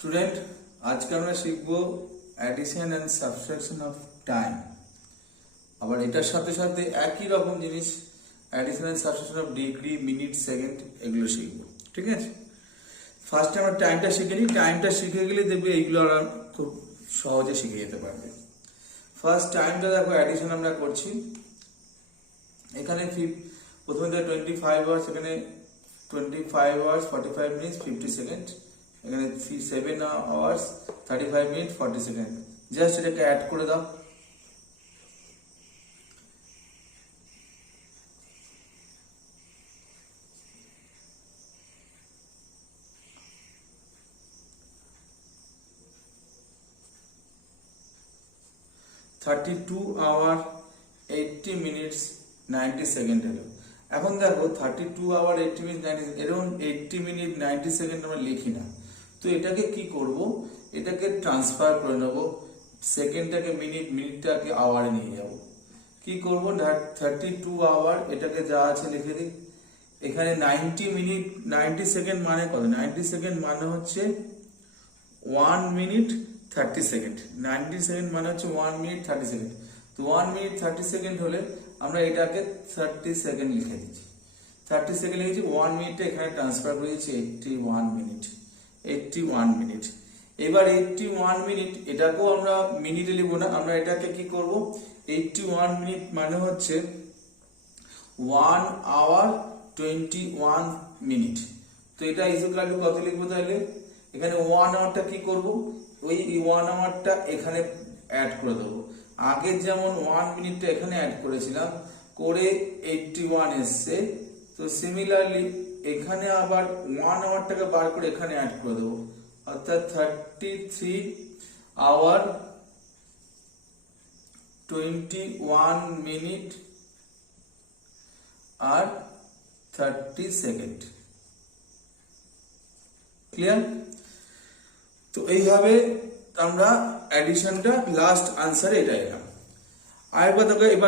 Student, আজকে আমরা শিখব addition and subtraction of time. আবার এটার সাথে সাথে একই রকম জিনিস addition and subtraction of degree, minute, second এগুলো শিখব। ঠিক আছে, ফার্স্টে আমরা টাইমটা শিখে নিই। টাইমটা শিখে গেলে দেখবে এইগুলো আমরা খুব সহজে শিখে যেতে পারবে। ফার্স্ট টাইমটা দেখো, অ্যাডিশন আমরা করছি। এখানে প্রথমে 25 আওয়ার্স, এখানে 25 আওয়ার্স 45 মিনিটস 50 সেকেন্ড, এখানে 7 আওয়ার্স 35 মিনিট 40 সেকেন্ড। জাস্ট এটাকে অ্যাড করে দাও। (32 hours 80 minutes 90 সেকেন্ড এলো। এখন দেখো 32 hours 80 minutes 90 এরকম 80 মিনিট 90 সেকেন্ড আমরা লিখি না, তো এটাকে কি করব, এটাকে ট্রান্সফার করে নেব, সেকেন্ডটাকে মিনিট, মিনিটটাকে আওয়ারে নিয়ে যাব। কি করব, 32 hours এটাকে যা আছে লিখে দিই। এখানে 90 মিনিট 90 সেকেন্ড মানে কত? 90 সেকেন্ড মানে হচ্ছে 1 মিনিট 30 সেকেন্ড। 90 সেকেন্ড মানে হচ্ছে 1 মিনিট 30 সেকেন্ড। তো 1 মিনিট 30 সেকেন্ড হলে আমরা এটাকে 30 সেকেন্ড লিখে দিচ্ছি। 30 সেকেন্ড লিখেছি, 1 মিনিটে এখানে ট্রান্সফার করে দিচ্ছি 81 মিনিট। 81 মিনিট। এবার 81 মিনিট এটাকেও আমরা মিনিটে লিখবো না, আমরা এটাকে কি করব, 81 মিনিট মানে হচ্ছে 1 hour 21 মিনিট। তো এটা ইকুয়াল টু কত লিখবো তাহলে? এখানে 1 আওয়ারটা কি করব, ওই 1 আওয়ারটা এখানে অ্যাড করে দেবো। আগে যেমন 1 মিনিটটা এখানে অ্যাড করেছিলাম, করে 81 এসছে। তো সিমিলারলি এখানে আবার 1 আওয়ারটাকে বার করে এখানে অ্যাড করে দেবো, অর্থাৎ 33 hours 21 মিনিট আর 30 সেকেন্ড। ক্লিয়ার? তো এইভাবে আমরা অ্যাডিশনটা লাস্ট আনসারে এটা এলাম। আর এবার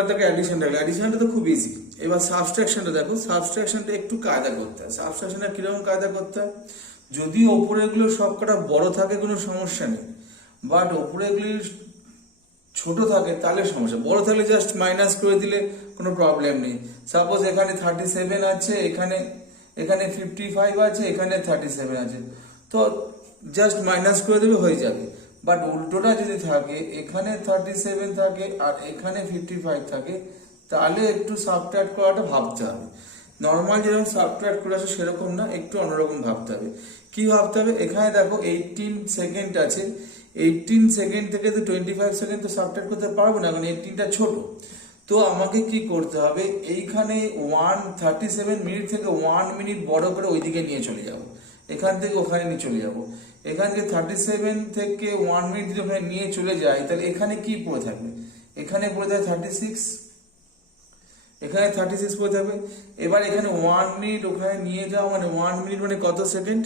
দেখো অ্যাডিশনটা তো খুব ইজি। এবার সাবট্রাকশনটা দেখো, সাবট্রাকশনটা একটু কায়দা করতে হয়। সাবট্রাকশনটা কিরকম কায়দা করতে হয়, যদি ওপরেগুলো সব কটা বড় থাকে কোনো সমস্যা নেই, বাট ওপরেগুলি ছোট থাকে তাহলে সমস্যা। বড় থাকলে জাস্ট মাইনাস করে দিলে কোনো প্রবলেম নেই। সাপোজ এখানে 37 আছে, এখানে 55 আছে, এখানে 37 আছে, তো জাস্ট মাইনাস করে দেবে, হয়ে যাবে। বাট উল্টোটা যদি থাকে, এখানে 37 থাকে আর এখানে 55 থাকে, তাহলে একটু সাবট্রাক্ট করাটা ভাবতে হবে। নর্মাল যেরকম সাবট্রাক্ট করে আসে সেরকম না, একটু অন্যরকম ভাবতে হবে। কি ভাবতে হবে, এখানে দেখো 18 সেকেন্ড আছে, 18 সেকেন্ড থেকে তো 25 সেকেন্ড তো সাবট্রাক্ট করতে পারবো না, কারণ 18টা ছোট। তো আমাকে কি করতে হবে, এইখানে 37 মিনিট থেকে 1 মিনিট বড় করে ওইদিকে নিয়ে চলে যাব, এখান থেকে ওখানে নিয়ে চলে যাব। এখান থেকে 37 থেকে 1 মিনিট যদি ওখানে নিয়ে চলে যায়, তাহলে এখানে কি পড়ে থাকবে, এখানে পড়ে থাকবে 36, এখানে 36 পড়ে থাকবে। এবার এখানে 1 মিনিট ওখানে নিয়ে যাওয়া মানে 1 মিনিট মানে কত সেকেন্ড?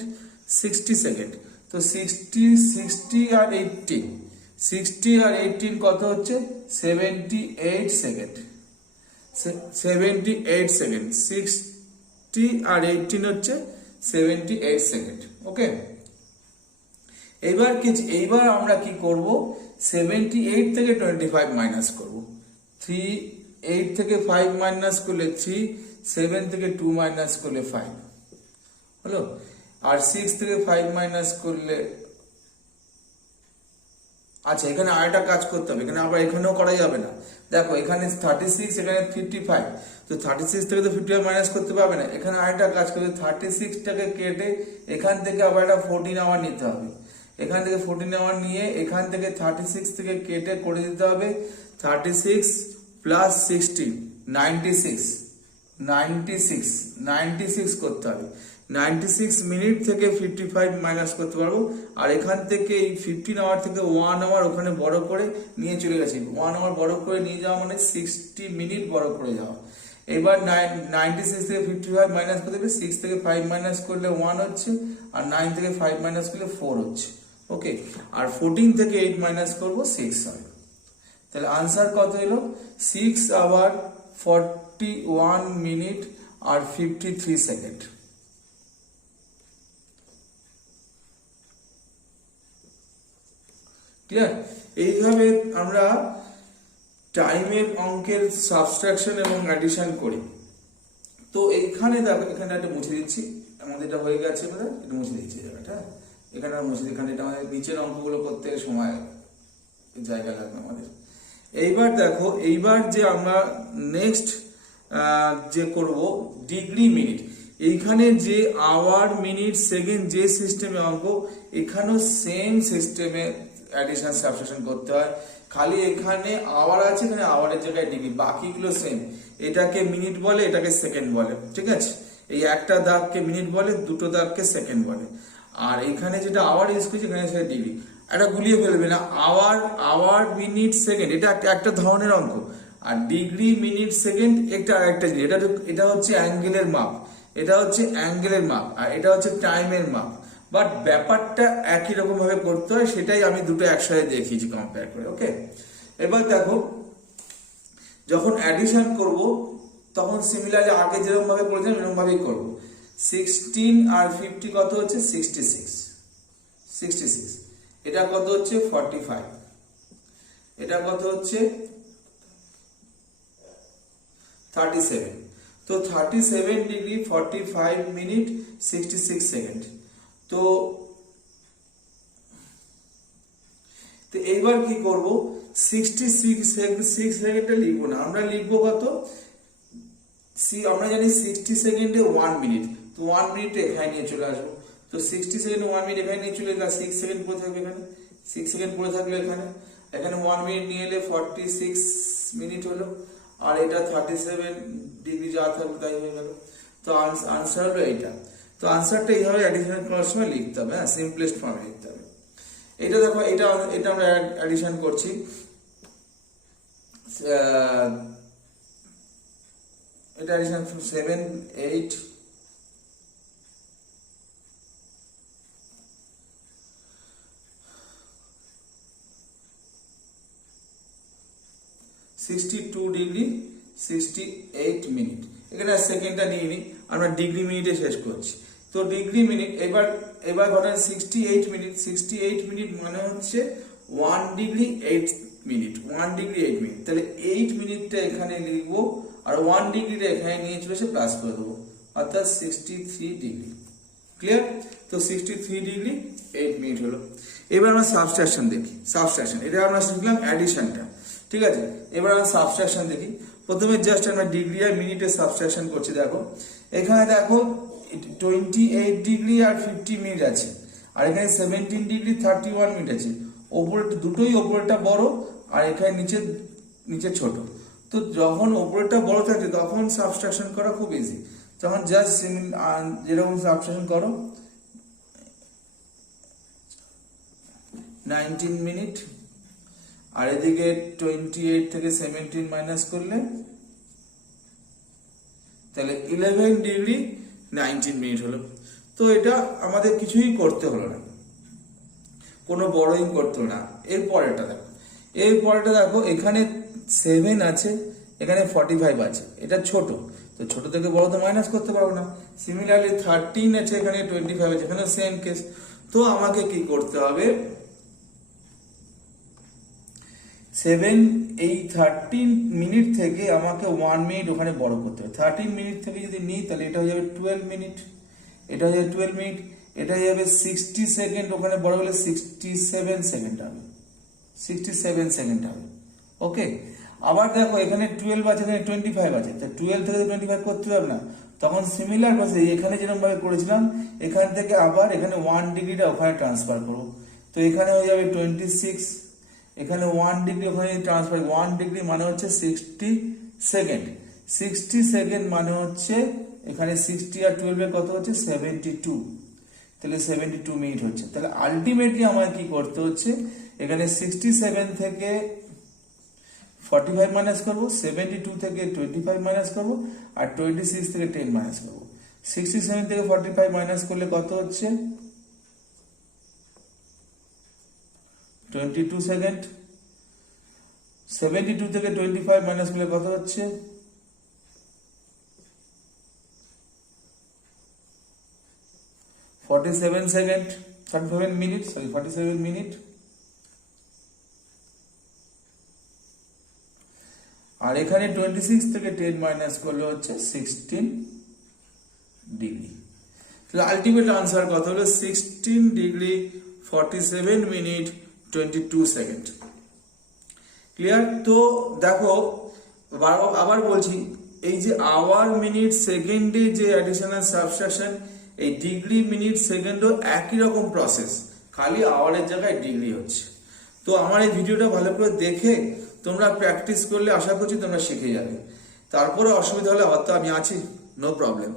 60 সেকেন্ড। তো 60 আর 18, 60 আর 18 কত হচ্ছে? 78 সেকেন্ড। 78 সেকেন্ড, 60 আর 18 হচ্ছে 78 সেকেন্ড। ওকে, এইবার আমরা কি করব, 78 থেকে 25 মাইনাস করব। 8 থেকে 5 মাইনাস করলে 3, 7 থেকে 2 মাইনাস করলে 5 হলো, আর 6 থেকে 5 মাইনাস করলে, আচ্ছা এখানে আরেকটা কাজ করতে হবে, এখানে আবার এখানেও করা যাবে না। দেখো এখানে 36, এখানে 55, তো 36 থেকে তো 55 মাইনাস করতে পারবে না। এখানে আরেকটা কাজ করতে, 36টাকে কেটে এখান থেকে আবার একটা 14 আওয়ার নিতে হবে। এখান থেকে 14 আওয়ার নিয়ে এখান থেকে 36 থেকে কেটে করে দিতে হবে 36 প্লাস 60, 96 করতে হবে। 96 মিনিট থেকে 55 মাইনাস করতে পারবো। আর এখান থেকে এই 15 আওয়ার থেকে 1 আওয়ার ওখানে বড় করে নিয়ে চলে গেছি। 1 আওয়ার বড় করে নিয়ে যাওয়া মানে 60 মিনিট বড় করে যাওয়া। এবার 96 থেকে 55 মাইনাস করতে হবে, 6 থেকে 5 মাইনাস করলে 1 হচ্ছে, আর 9 থেকে 5 মাইনাস করলে 4 হচ্ছে। ওকে, আর 14 থেকে 8 মাইনাস করবো 6 হবে। তাহলে আনসার কত এলো? 6 আওয়ার 41 মিনিট আর 53 সেকেন্ড। ক্লিয়ার? এইভাবে আমরা টাইমের অঙ্কের সাবট্রাকশন এবং অ্যাডিশন করি। তো এইখানে দেখো, এখানে একটা মুছে দিচ্ছি, আমাদের এটা হয়ে গেছে, এটা মুছে দিচ্ছি জায়গাটা, এখানে আর মুছে দিই, এখানে এটা আমাদের নিচের অঙ্কগুলো করতে সময় জায়গা লাগবে আমাদের। এইবার দেখো, এইবার যে আমরা নেক্সট যে করব ডিগ্রি মিনিট, এইখানে যে আওয়ার মিনিট সেকেন্ড যে সিস্টেমে অঙ্ক, এখানেও সেম সিস্টেমে অ্যাডিশন সাবট্রাকশন করতে হয়, খালি এখানে আওয়ার আছে, এখানে আওয়ারের জায়গায় ডিগ্রি, বাকিগুলো সেম। এটাকে মিনিট বলে, এটাকে সেকেন্ড বলে, ঠিক আছে? এই একটা দাগকে মিনিট বলে, দুটো দাগকে সেকেন্ড বলে। আর এখানে যেটা আওয়ার ইউজ করছি, এখানে সেটা ডিগ্রি। এটা গুলিয়ে ফেলবে না, আওয়ার আওয়ার মিনিট সেকেন্ড এটা একটা ধরনের অঙ্ক, আর ডিগ্রি মিনিট সেকেন্ড একটা আরেকটা জিনিস। এটা হচ্ছে অ্যাঙ্গেলের মাপ, এটা হচ্ছে অ্যাঙ্গেলের মাপ, আর এটা হচ্ছে টাইমের মাপ, বাট ব্যাপারটা একই রকম ভাবে করতে হয়, সেটাই আমি দুটো একসাথে দেখিয়েছি কম্পেয়ার করে। ওকে, এবার দেখো, যখন অ্যাডিশন করব তখন সিমিলারলি আগে যেরকম ভাবে করেছিলাম এরকম ভাবেই করবো। 16 আর 50 কত হচ্ছে? 66। এটা কত হচ্ছে? 45। এটা কত হচ্ছে? 37। তো 37 ডিগ্রি 45 মিনিট 66 সেকেন্ড। তো এইবার কি করব? 66 সেকেন্ডে লিখবো না, আমরা লিখবো কত? আমরা জানি 60 সেকেন্ডে 1 মিনিট, তো 1 মিনিটে এখানে নিয়ে চলে আসবো। তো 60 সেকেন্ডে 1 মিনিট এখানে নিয়ে চলে গেলে 6 সেকেন্ড পড়ে থাকবে, এখানে 6 সেকেন্ড পড়ে থাকলে এখানে 1 মিনিট নিয়ে এলে 46 মিনিট হলো, আর এটা 37 ডিগ্রি যা থাকবে তাই হয়ে গেল। তো আনসার হলো এইটা। তো আনসারটা এইভাবে অ্যাডিশন করার সময় লিখতে হবে, হ্যাঁ, সিম্পলেস্ট ফর্মে লিখতে হবে। এটা দেখো, এটা আমরা অ্যাডিশন করছি। এটা অ্যাডিশন 7 8 62 ডিগ্রি 68 মিনিট। এখানে সেকেন্ডটা নিয়ে নিই, আমরা ডিগ্রি মিনিটে শেষ করছি। তো ডিগ্রি মিনিট, এবার ধরেন 68 মিনিট, 68 মিনিট মানে হচ্ছে 1 ডিগ্রি 8 মিনিট, 1 ডিগ্রি 8 মিনিট। তাহলে 8 মিনিটটা এখানে লিখবো, আর 1 ডিগ্রিটা এখানে নিয়ে চলে এসে প্লাস করে দেবো, অর্থাৎ 63 ডিগ্রি। ক্লিয়ার? তো 63 ডিগ্রি 8 মিনিট হলো। এবার আমরা সাবট্রাকশন দেখি। সাবট্রাকশন, এটা আমরা শিখলাম অ্যাডিশনটা, ঠিক আছে? এবার আমরা সাবট্রাকশন দেখি। প্রথমে জাস্ট আমরা ডিগ্রি আর মিনিটের সাবট্রাকশন করছি। দেখো, এখানে দেখো 28 ডিগ্রি আর 50 মিনিট আছে, আর এখানে 17 ডিগ্রি 31 মিনিট আছে। ওপরে দুটোই, ওপরেরটা বড় আর এখানে নিচে ছোট। তো যখন ওপরেরটা বড় থাকে তখন সাবট্রাকশন করা খুব ইজি। তখন জাস্ট যেরকম সাবট্রাকশন করো, 19 মিনিট, আর এদিকে 28 থেকে 17 মাইনাস করলে তাহলে 11 ডিগ্রি 19 মিনিট হলো। তো এটা আমাদের কিছুই করতে হলো না, কোনো বড়ইং করতে হলো না। এরপরেরটা দেখো, এখানে 7 আছে, এখানে 45 আছে, এটা ছোট, তো ছোট থেকে বড় তো মাইনাস করতে পারবো না। সিমিলারলি 13 আছে, এখানে 25 আছে, এখানে সেম কেস। তো আমাকে কি করতে হবে? 13 মিনিট থেকে আমাকে 1 মিনিট ওখানে বড় করতে হবে। 13 মিনিট থেকে যদি নিই তাহলে এটা হয়ে যাবে 12 মিনিট, এটা হয়ে যাবে 12 মিনিট, এটা হয়ে যাবে 60 সেকেন্ড, ওখানে বড় হলে 67 সেকেন্ড হবে, 67 সেকেন্ড হবে। ওকে, আবার দেখো এখানে 12 আছে, এখানে 25 আছে, তো 12 থেকে 25 করতে হবে না, তখন সিমিলার ভাবে এখানে যেরকম ভাবে করেছিলাম, এখান থেকে আবার এখানে 1 ডিগ্রিটা ওখানে ট্রান্সফার করবো। তো এখানে হয়ে যাবে 26, এখানে 1 ডিগ্রি ওখানে ট্রান্সফার, 1 ডিগ্রি মানে হচ্ছে 60 সেকেন্ড, 60 সেকেন্ড মানে হচ্ছে এখানে 60 আর 12 কত হচ্ছে? 72, তাহলে 72 মিনিট হচ্ছে। তাহলে আলটিমেটলি আমার কি করতে হচ্ছে? এখানে 67 থেকে 45 মাইনাস করবো, 72 থেকে 25 মাইনাস করবো, আর 26 থেকে 10 মাইনাস করবো। 67 থেকে 45 মাইনাস করলে কত হচ্ছে? 22 সেকেন্ড। 72 থেকে 25 মাইনাস করলে কত হচ্ছে? 47 সেকেন্ড, 47 মিনিট, 47 মিনিট। আর এখানে 26 থেকে 10 মাইনাস করলে হচ্ছে 16 ডিগ্রি। তাহলে আলটিমেট আনসার কত হলো? 16 ডিগ্রি 47 মিনিট 22 সেকেন্ড। ক্লিয়ার? তো দেখো আবার বলছি, এই যে আওয়ার মিনিট সেকেন্ডে যে অ্যাডিশনাল সাবট্রাকশন, এই ডিগ্রি মিনিট সেকেন্ডও একই রকম প্রসেস, খালি আওয়ারের জায়গায় ডিগ্রি হচ্ছে। তো আমার এই ভিডিওটা ভালো করে দেখে তোমরা প্র্যাকটিস করলে আশা করছি তোমরা শিখে যাবে। তারপরে অসুবিধা হলে হয়তো আমি আছি, নো প্রবলেম।